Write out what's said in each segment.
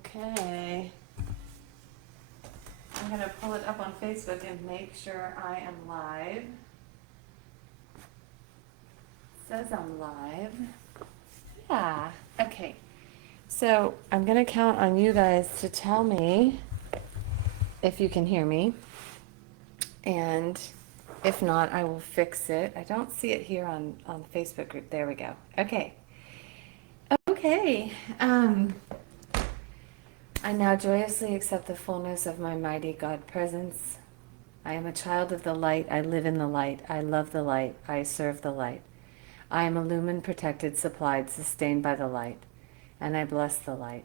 Okay. I'm going to pull it up on Facebook and make sure I am live. It says I'm live. Yeah. Okay. So I'm going to count on you guys to tell me if you can hear me. And if not, I will fix it. I don't see it here on the Facebook group. There we go. Okay. Okay. I now joyously accept the fullness of my mighty God presence. I am a child of the light. I live in the light. I love the light. I serve the light. I am illumined, protected, supplied, sustained by the light, and I bless the light.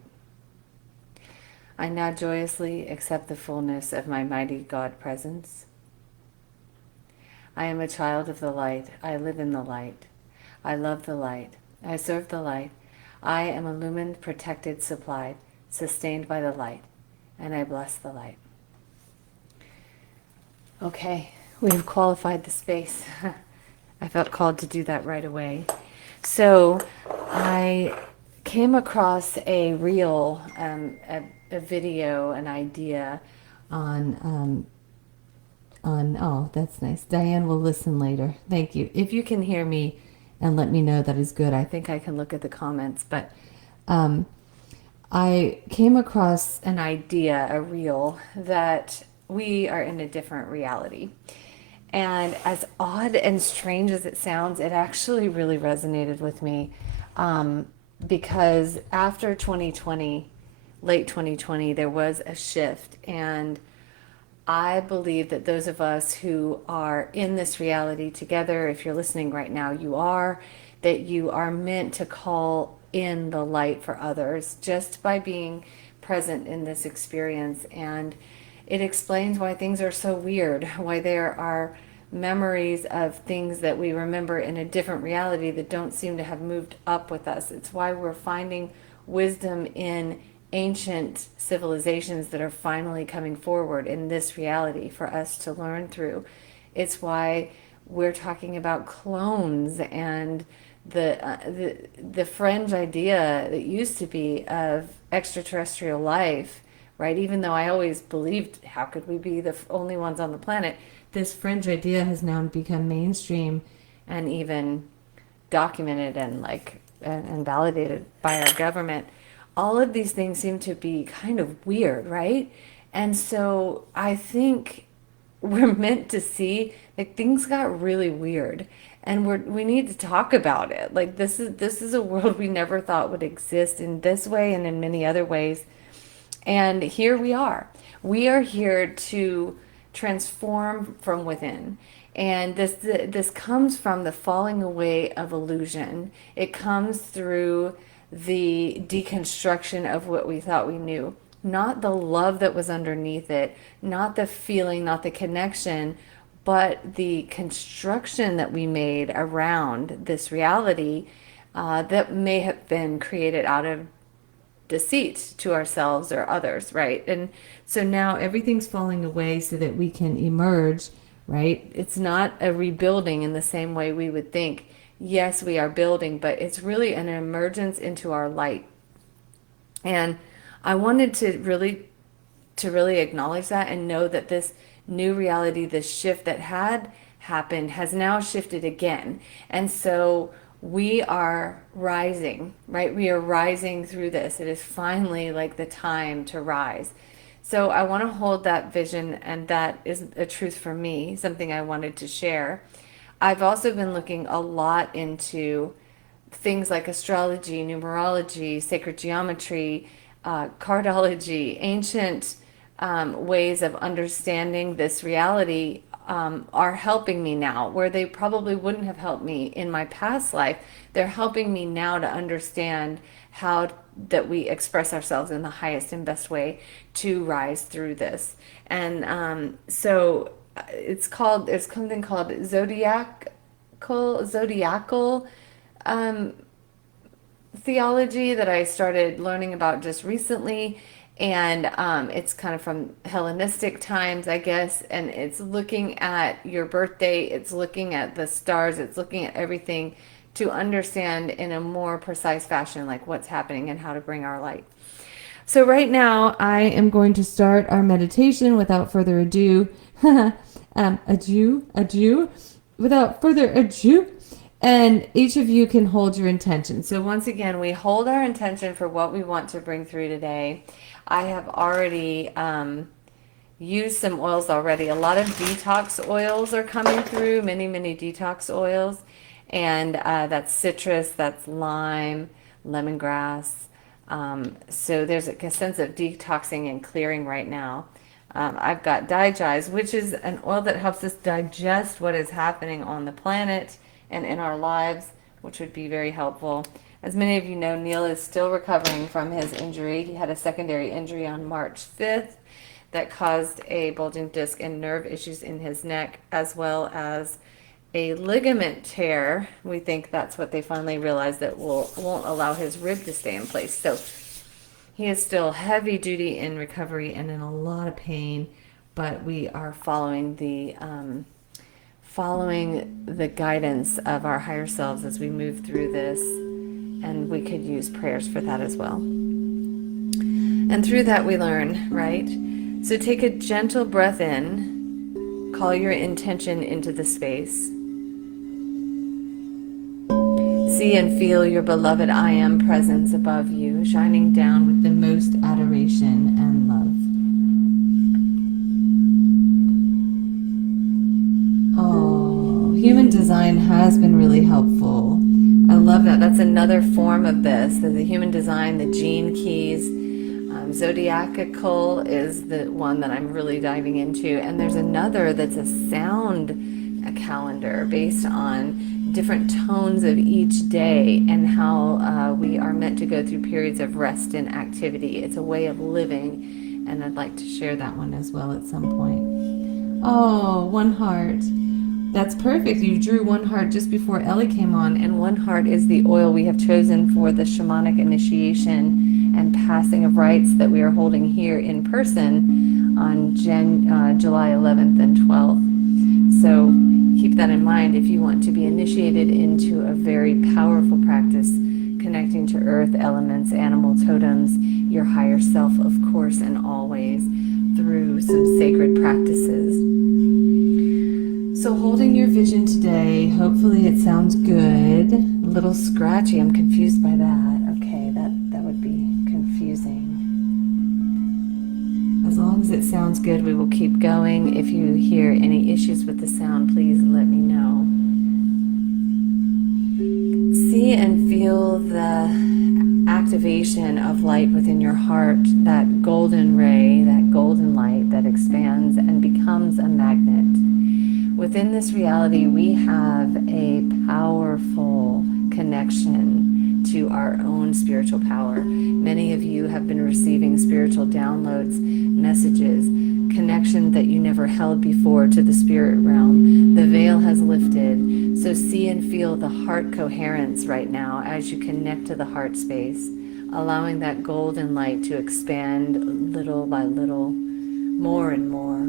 I now joyously accept the fullness of my mighty God presence. I am a child of the light. I live in the light. I love the light. I serve the light. I am illumined, protected, supplied, sustained by the light, and I bless the light. Okay, we've qualified the space. I felt called to do that right away. So I came across a reel, a video, an idea on, oh, that's nice. Diane will listen later. Thank you. If you can hear me and let me know, that is good. I think I can look at the comments, but I came across an idea, a reel, that we are in a different reality. And as odd and strange as it sounds, it actually really resonated with me, because after 2020, late 2020, there was a shift. And I believe that those of us who are in this reality together, if you're listening right now, you are, that you are meant to call in the light for others just by being present in this experience. And it explains why things are so weird, why there are memories of things that we remember in a different reality that don't seem to have moved up with us. It's why we're finding wisdom in ancient civilizations that are finally coming forward in this reality for us to learn through. It's why we're talking about clones and the fringe idea that used to be of extraterrestrial life, right? Even though I always believed, how could we be the only ones on the planet? This fringe idea has now become mainstream and even documented and and validated by our government. All of these things seem to be kind of weird, right? And so I think we're meant to see, like, things got really weird, and we need to talk about it. Like, this is a world we never thought would exist in this way and in many other ways. And here we are. We are here to transform from within. And this comes from the falling away of illusion. It comes through the deconstruction of what we thought we knew. Not the love that was underneath it, not the feeling, not the connection, but the construction that we made around this reality, that may have been created out of deceit to ourselves or others, right? And so now everything's falling away so that we can emerge, right? It's not a rebuilding in the same way we would think. Yes, we are building, but it's really an emergence into our light. And I wanted to really acknowledge that and know that this new reality, this shift that had happened, has now shifted again. And so we are rising, right? We are rising through this. It is finally like the time to rise. So I want to hold that vision, and that is a truth for me, something I wanted to share. I've also been looking a lot into things like astrology, numerology, sacred geometry, cardology, ancient ways of understanding this reality, are helping me now, where they probably wouldn't have helped me in my past life. They're helping me now to understand how that we express ourselves in the highest and best way to rise through this. And so there's something called zodiacal um, theology that I started learning about just recently. And it's kind of from Hellenistic times, I guess. And it's looking at your birthday, it's looking at the stars, it's looking at everything to understand in a more precise fashion, like what's happening and how to bring our light. So right now, I am going to start our meditation without further ado. Adieu, without further ado. And each of you can hold your intention. So once again, we hold our intention for what we want to bring through today. I have already used some oils already. A lot of detox oils are coming through, many detox oils. And that's citrus, that's lime, lemongrass. So there's a sense of detoxing and clearing right now. I've got Digest, which is an oil that helps us digest what is happening on the planet and in our lives, which would be very helpful. As many of you know, Neil is still recovering from his injury. He had a secondary injury on March 5th that caused a bulging disc and nerve issues in his neck, as well as a ligament tear. We think that's what they finally realized, that won't allow his rib to stay in place. So he is still heavy duty in recovery and in a lot of pain, but we are following the guidance of our higher selves as we move through this, and we could use prayers for that as well. And through that we learn, right? So take a gentle breath in, call your intention into the space. See and feel your beloved I Am presence above you, shining down with the most adoration and love. Oh, human design has been really helpful. I love that. That's another form of this. The human design, the gene keys. Zodiacal is the one that I'm really diving into. And there's another that's a sound calendar based on different tones of each day and how we are meant to go through periods of rest and activity. It's a way of living, and I'd like to share that one as well at some point. Oh, one heart. That's perfect. You drew one heart just before Ellie came on, and one heart is the oil we have chosen for the shamanic initiation and passing of rites that we are holding here in person on July 11th and 12th. So keep that in mind if you want to be initiated into a very powerful practice connecting to earth, elements, animal totems, your higher self, of course, and always through some sacred practices. So holding your vision today, hopefully it sounds good. A little scratchy, I'm confused by that. Okay, that would be confusing. As long as it sounds good, we will keep going. If you hear any issues with the sound, please let me know. See and feel the activation of light within your heart, that golden ray, that golden light that expands and becomes a magnet. Within this reality, we have a powerful connection to our own spiritual power. Many of you have been receiving spiritual downloads, messages, connection that you never held before to the spirit realm. The veil has lifted. So see and feel the heart coherence right now as you connect to the heart space, allowing that golden light to expand little by little, more and more.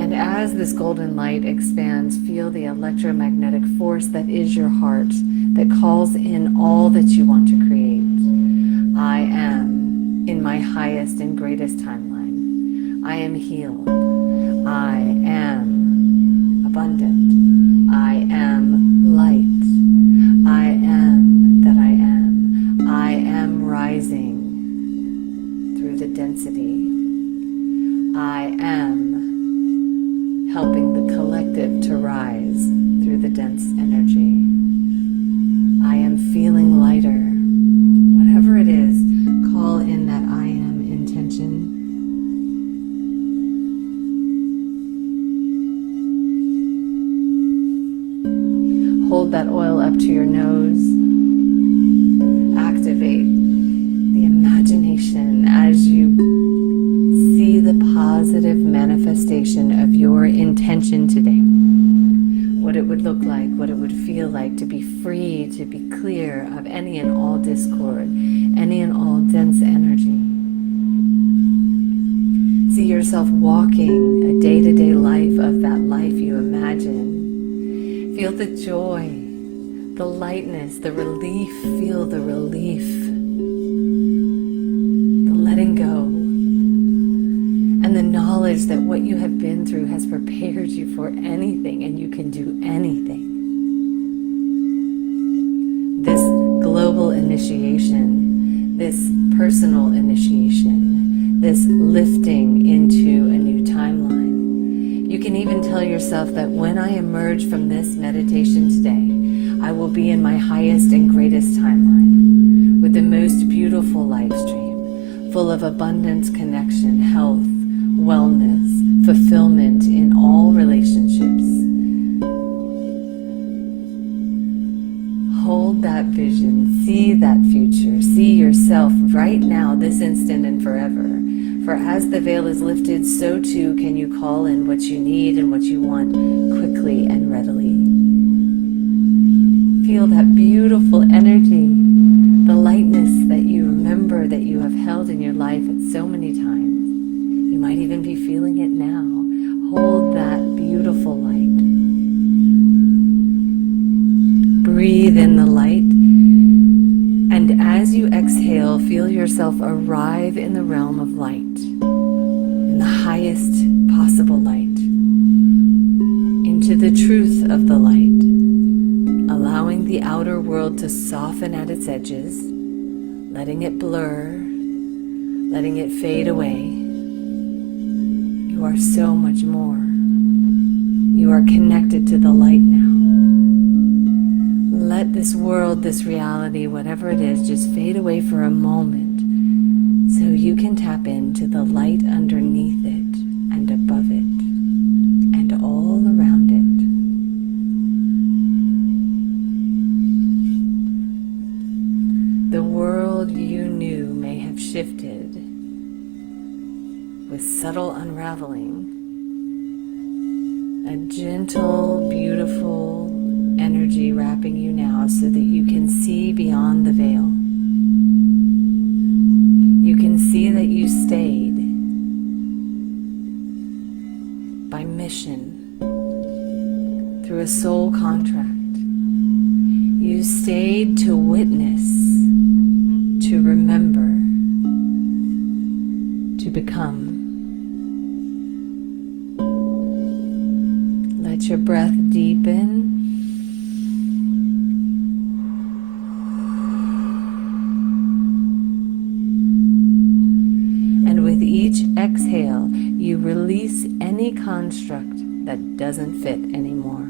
And as this golden light expands, feel the electromagnetic force that is your heart, that calls in all that you want to create. I am in my highest and greatest timeline. I am healed. I am abundant. I am light. I am that I am. I am rising through the density. I am helping the collective to rise through the dense energy. I am feeling lighter. Whatever it is, call in that I am intention. Hold that oil up to your nose. Activate the imagination as you see the positive manifestation of your intention today. What it would look like, what it would feel like to be free, to be clear of any and all discord, any and all dense energy. See yourself walking a day-to-day life of that life you imagine. Feel the joy, the lightness, the relief. Feel the relief. acknowledge that what you have been through has prepared you for anything, and you can do anything. This global initiation, this personal initiation, this lifting into a new timeline. You can even tell yourself that when I emerge from this meditation today, I will be in my highest and greatest timeline with the most beautiful life stream, full of abundance, connection, health, wellness, fulfillment in all relationships. Hold that vision, see that future, see yourself right now, this instant and forever. For as the veil is lifted, so too can you call in what you need and what you want quickly and readily. Feel that beautiful energy, the lightness that you remember that you have held in your life at so many times. You might even be feeling it now. Hold that beautiful light. Breathe in the light, and as you exhale, feel yourself arrive in the realm of light, in the highest possible light, into the truth of the light, allowing the outer world to soften at its edges, letting it blur, letting it fade away. You are so much more. You are connected to the light now. Let this world, this reality, whatever it is, just fade away for a moment so you can tap into the light underneath it and above it and all around it. The world you knew may have shifted with subtle unraveling, a gentle, beautiful energy wrapping you now so that you can see beyond the veil. You can see that you stayed by mission through a soul contract. You stayed to witness, to remember, to become. Let your breath deepen. And with each exhale, you release any construct that doesn't fit anymore.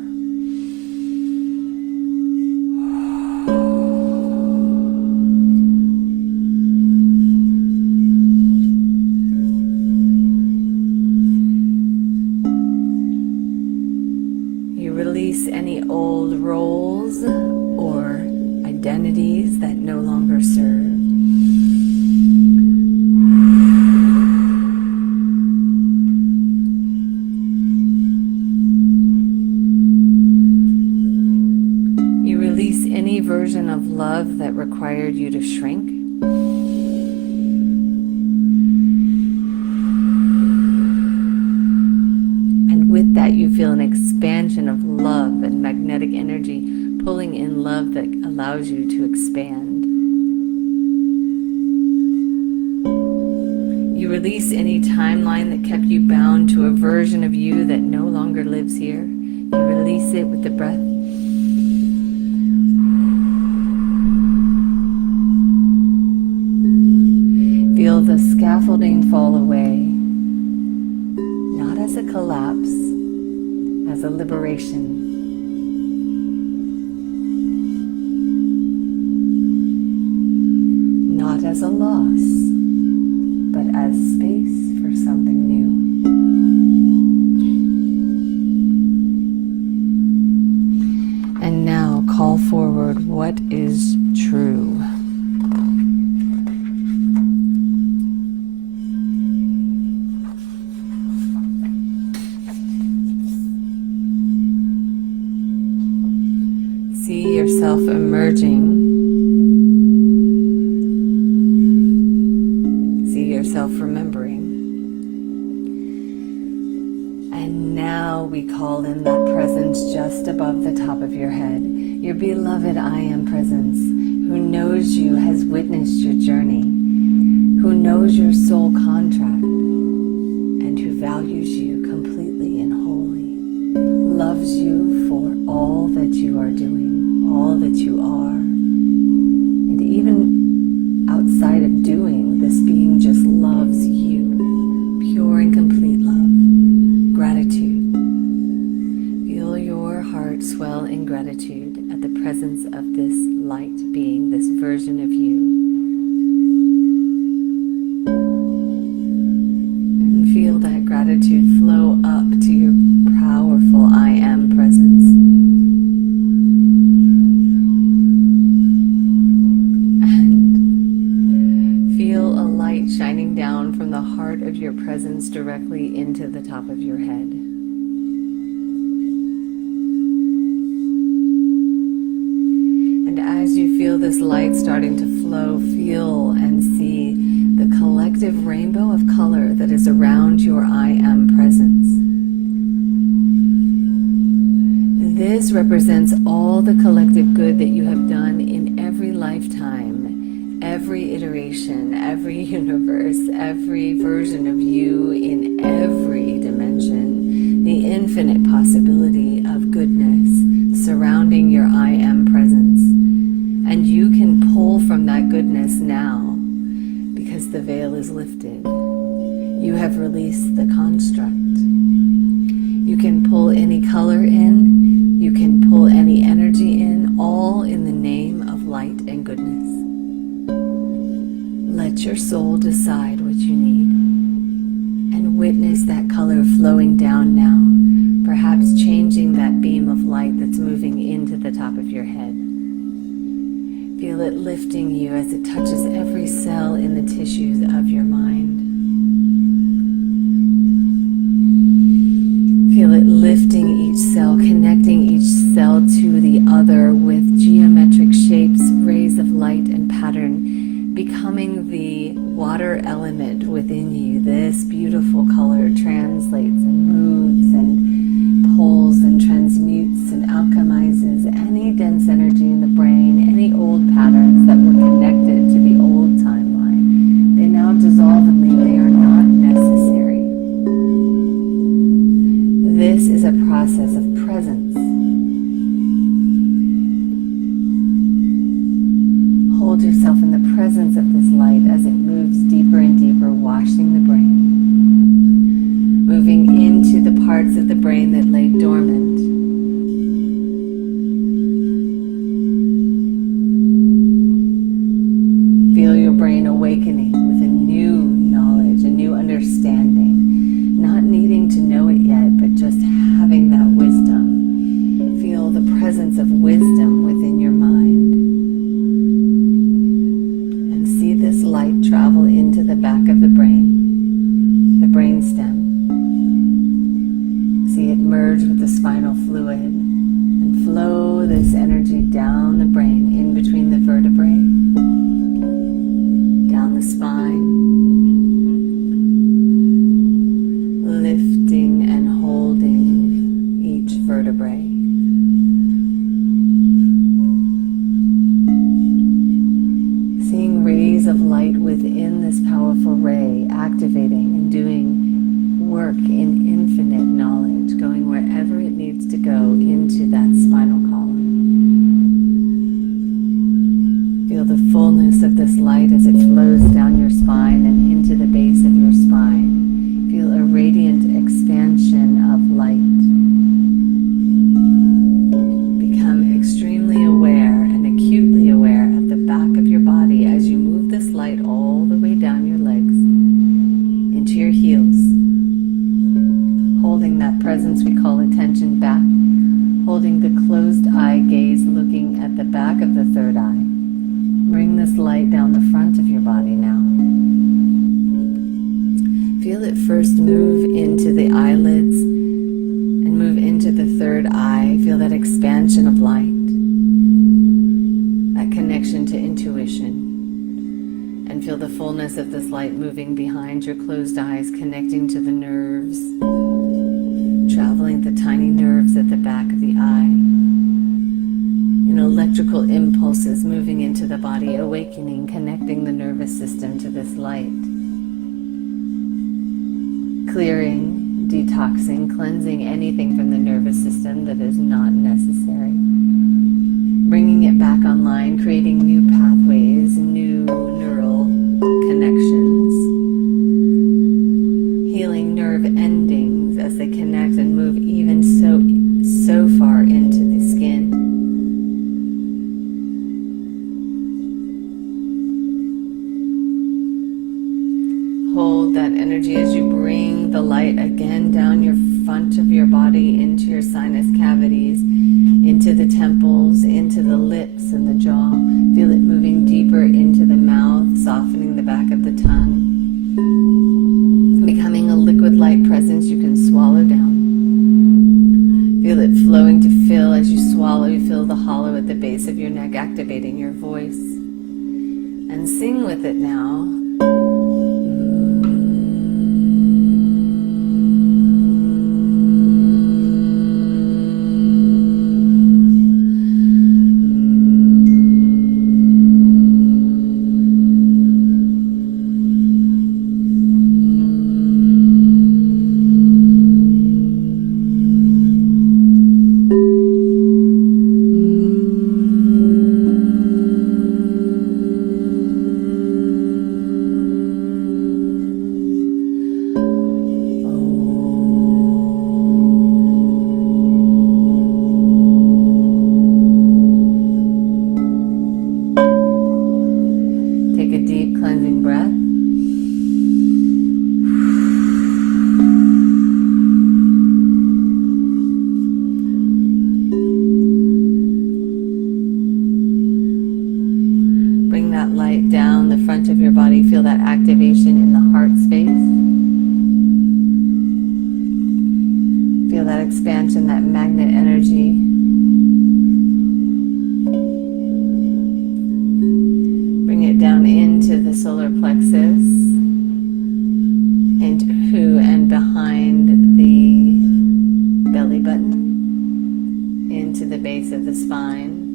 Release any old roles or identities that no longer serve. You release any version of love that required you to shrink. With that, you feel an expansion of love and magnetic energy pulling in love that allows you to expand. You release any timeline that kept you bound to a version of you that no longer lives here. You release it with the breath. Feel the scaffolding fall away. Not as a collapse, as a liberation. Not as a loss, but as space for something new. And now call forward what is true. See yourself emerging. See yourself remembering. And now we call in that presence just above the top of your head. Your beloved I Am presence, who knows you, has witnessed your journey, who knows your soul contract, and who values values you completely and wholly, loves you for all that you are doing, all that you are. And even outside of doing, this being just loves you. Pure and complete love. Gratitude. Feel your heart swell in gratitude at the presence of this light being, this version of you. And feel that gratitude flow up to your powerful I am presence. And feel a light shining down from the heart of your presence directly into the top of your head. And as you feel this light starting to flow, feel and see the collective rainbow of color that is around your I am presence. This represents all the collective good that you have done in every lifetime, every iteration, every universe, every version of you in every dimension, the infinite possibility of goodness surrounding your I am presence. And you can pull from that goodness now because the veil is lifted. You have released the construct. You can pull any color in, you can pull any energy in, all in the name of light and goodness. Let your soul decide what you need and witness that color flowing down now, perhaps changing that beam of light that's moving into the top of your head. Feel it lifting you as it touches every cell in the tissues of your mind. Feel it lifting each cell, connecting each cell to the other with geometric shapes, rays of light and pattern, becoming the water element within you. This beautiful color translates and moves and pulls and transmutes and alchemizes any dense energy in the brain, any old patterns that were connected to the old timeline. They now dissolve and leave. They are not necessary. This is a process of presence. Hold yourself in the presence of this light as it moves deeper and deeper, washing the brain, moving into the parts of the brain that lay dormant. Feel your brain awakening with a new knowledge, a new understanding, not needing to know it yet, but just having that wisdom. Feel the presence of wisdom within your mind. And see this light travel into the back of the brain stem. See it merge with the spinal fluid and flow this energy down the brain, in between the vertebrae, down the spine, lifting and holding each vertebrae. Seeing rays of light within this powerful ray, activating and doing work in infinite knowledge, going wherever it needs to go into that spinal column. Feel the fullness of this light as it flows down your spine and into the base of your spine. Feel a radiant expansion of light. Become extremely aware and acutely aware of the back of your body as you move this light all the way down your legs into your heels. Holding that presence we call attention back, holding the closed eye gaze, looking at the back of the third eye. Bring this light down the front of your body now. Feel it first move into the eyelids and move into the third eye. Feel that expansion of light, that connection to intuition. And feel the fullness of this light moving behind your closed eyes, connecting to the nerves, traveling the tiny nerves at the back of the eye. And electrical impulses moving into the body, awakening, connecting the nervous system to this light. Clearing detoxing, cleansing anything from the nervous system that is not necessary. Bringing it back online, creating new pathways, new neural connections, healing nerve endings as they connect and move even so far into the skin. Hold that energy as you bring the light again down your front of your body into your sinus cavities, into the temples, into the lips and the jaw. Feel it moving deeper into the mouth, softening the back of the tongue, becoming a liquid light presence you can swallow down. Feel it flowing to fill as you swallow. You feel the hollow at the base of your neck, activating your voice. And sing with it now. Take a deep cleansing breath. Bring that light down the front of your body. Feel that activation in the heart space. Feel that expansion, that magnet energy. Bring it down into the solar plexus and behind the belly button, into the base of the spine,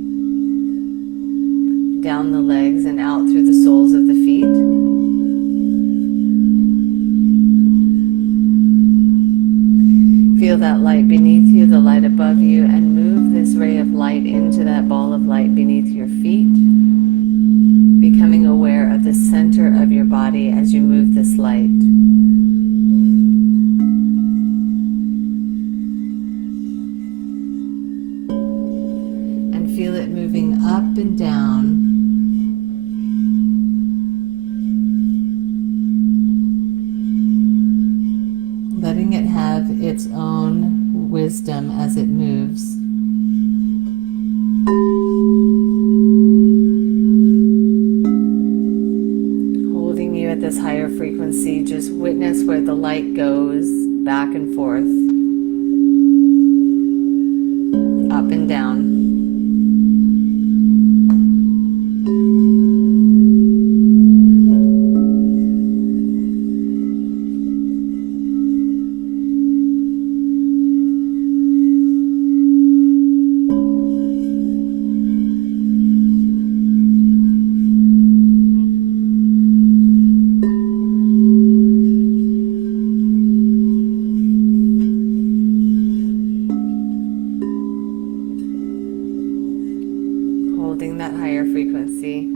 down the legs and out through the soles of the feet. Feel that light beneath you, the light above you, and move this ray of light into that ball of light beneath your feet, becoming aware of the center of your body as you move this light. And feel it moving up and down, letting it have its own wisdom as it moves. Holding you at this higher frequency, just witness where the light goes back and forth, up and down. Holding that higher frequency.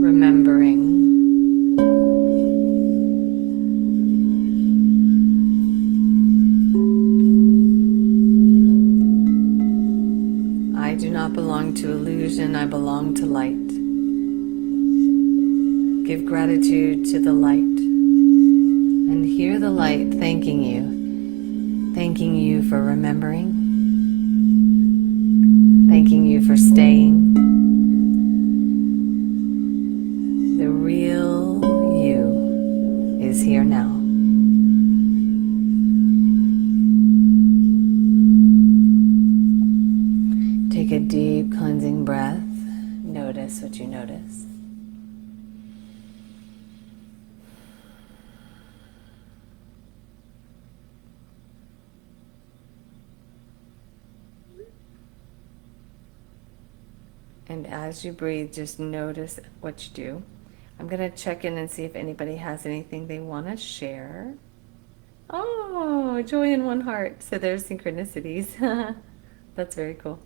Remembering. I do not belong to illusion, I belong to light. Give gratitude to the light and hear the light thanking you for remembering, thanking you for staying. The real you is here now. Take a deep cleansing breath. Notice what you notice. And as you breathe, just notice what you do. I'm going to check in and see if anybody has anything they want to share. Oh, joy in one heart. So there's synchronicities. That's very cool.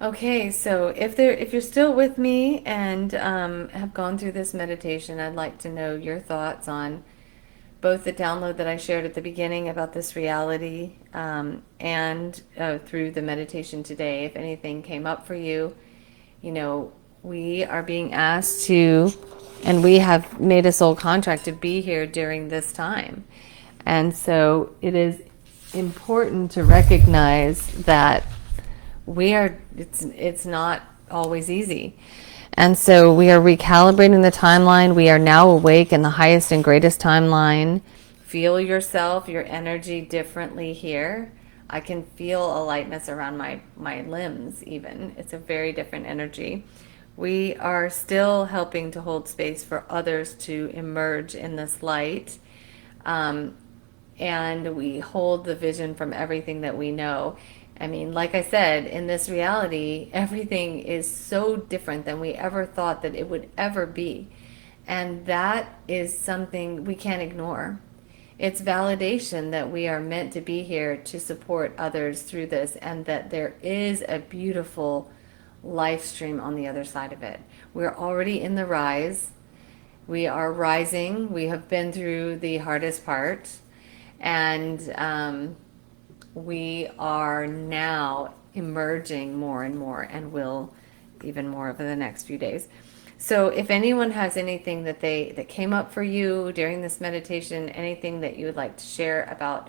Okay, so if you're still with me and have gone through this meditation, I'd like to know your thoughts on both the download that I shared at the beginning about this reality and through the meditation today. If anything came up for you, you know, we are being asked to, and we have made a soul contract to be here during this time. And so it is important to recognize that it's not always easy. And so we are recalibrating the timeline. We are now awake in the highest and greatest timeline. Feel yourself, your energy differently here. I can feel a lightness around my limbs even. It's a very different energy. We are still helping to hold space for others to emerge in this light. Um, and we hold the vision from everything that we know. I mean, like I said, in this reality, everything is so different than we ever thought that it would ever be. And that is something we can't ignore. It's validation that we are meant to be here to support others through this, and that there is a beautiful life stream on the other side of it. We're already in the rise. We are rising. We have been through the hardest part. And we are now emerging more and more, and will even more over the next few days. So if anyone has anything that came up for you during this meditation, anything that you would like to share about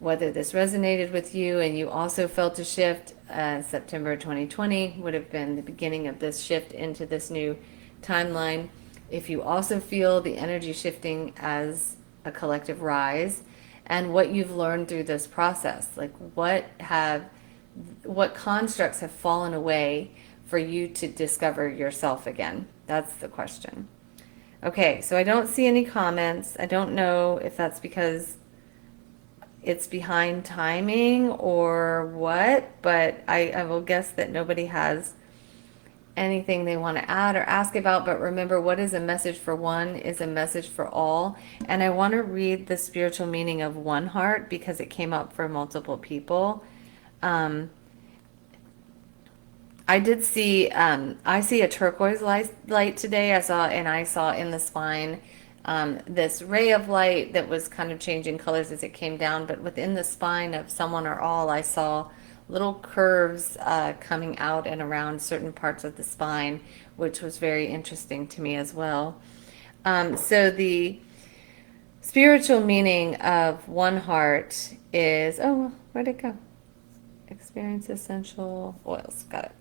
whether this resonated with you and you also felt a shift, September 2020 would have been the beginning of this shift into this new timeline. If you also feel the energy shifting as a collective rise, and what you've learned through this process, like what constructs have fallen away for you to discover yourself again. That's the question. Okay, so I don't see any comments. I don't know if that's because it's behind timing or what, but I will guess that nobody has anything they want to add or ask about. But remember, what is a message for one is a message for all. And I want to read the spiritual meaning of one heart because it came up for multiple people. Um, I did see, I see a turquoise light today. I saw in the spine this ray of light that was kind of changing colors as it came down. But within the spine of someone or all, I saw little curves coming out and around certain parts of the spine, which was very interesting to me as well. So the spiritual meaning of one heart is, oh, where'd it go? Experience essential oils. Got it.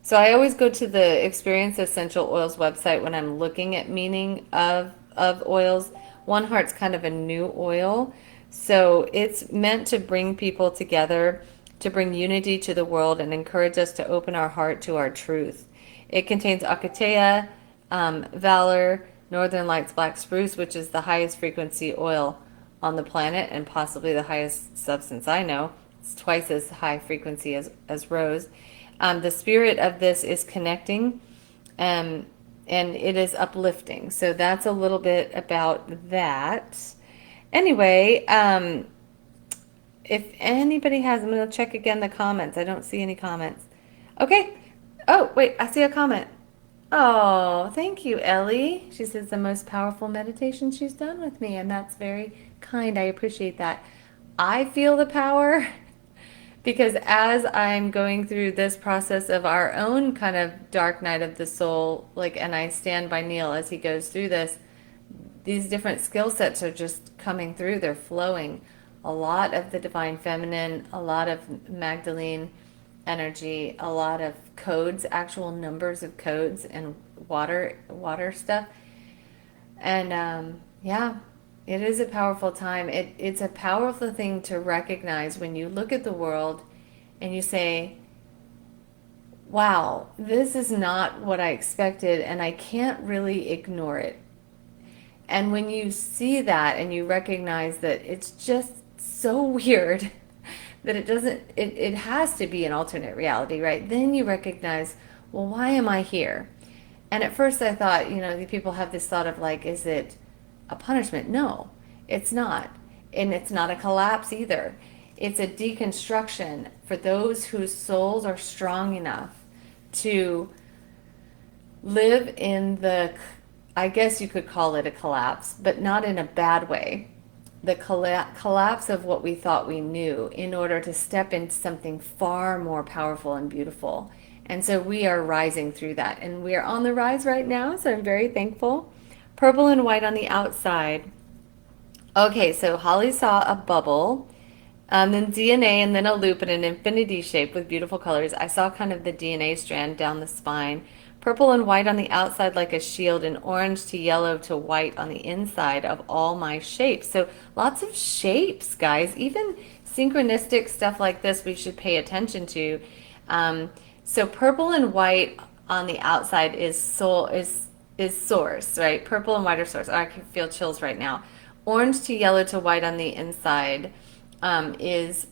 So I always go to the Experience Essential Oils website when I'm looking at meaning of oils. One Heart's kind of a new oil. So it's meant to bring people together, to bring unity to the world and encourage us to open our heart to our truth. It contains Akatea, Valor, Northern Lights Black Spruce, which is the highest frequency oil on the planet and possibly the highest substance I know. It's twice as high frequency as rose. The spirit of this is connecting, um, and it is uplifting. So that's a little bit about that. Anyway, if anybody has, I'm going to check again the comments. I don't see any comments. Okay. Oh, wait, I see a comment. Oh, thank you, Ellie. She says the most powerful meditation she's done with me, and that's very kind. I appreciate that. I feel the power because as I'm going through this process of our own kind of dark night of the soul, like, and I stand by Neil as he goes through this, these different skill sets are just coming through. They're flowing. A lot of the divine feminine, a lot of Magdalene energy, a lot of codes, actual numbers of codes, and water stuff. And yeah, it is a powerful time. It's a powerful thing to recognize when you look at the world and you say, wow, this is not what I expected, and I can't really ignore it. And when you see that and you recognize that it's just so weird that it has to be an alternate reality, right? Then you recognize, well, why am I here? And at first I thought, the people have this thought of like, is it a punishment? No, it's not. And it's not a collapse either. It's a deconstruction for those whose souls are strong enough to live in the, I guess you could call it a collapse, but not in a bad way. The collapse of what we thought we knew in order to step into something far more powerful and beautiful. And so we are rising through that. And we are on the rise right now. So I'm very thankful. Purple and white on the outside. Okay, so Holly saw a bubble, then DNA, and then a loop in an infinity shape with beautiful colors. I saw kind of the DNA strand down the spine. Purple and white on the outside like a shield, and orange to yellow to white on the inside of all my shapes. So lots of shapes, guys. Even synchronistic stuff like this we should pay attention to. Um, so purple and white on the outside is soul is source, right? Purple and white are source. Oh, I can feel chills right now. Orange to yellow to white on the inside is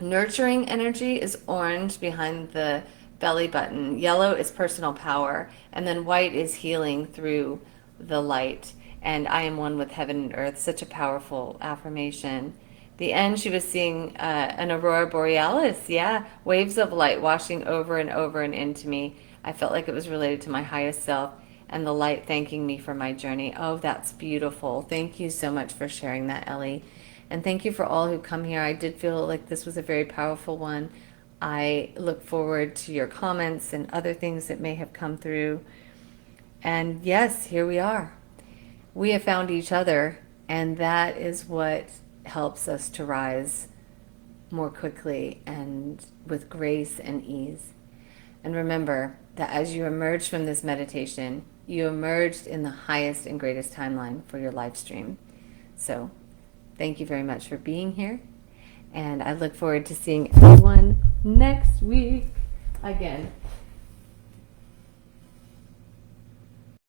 nurturing energy, is orange behind the belly button. Yellow is personal power. And then white is healing through the light. And I am one with heaven and earth. Such a powerful affirmation. The end, she was seeing an aurora borealis. Yeah, waves of light washing over and over and into me. I felt like it was related to my highest self and the light thanking me for my journey. Oh, that's beautiful. Thank you so much for sharing that, Ellie. And thank you for all who come here. I did feel like this was a very powerful one. I look forward to your comments and other things that may have come through. And yes, here we are. We have found each other, and that is what helps us to rise more quickly and with grace and ease. And remember that as you emerge from this meditation, you emerged in the highest and greatest timeline for your live stream. So thank you very much for being here. And I look forward to seeing everyone next week. Again,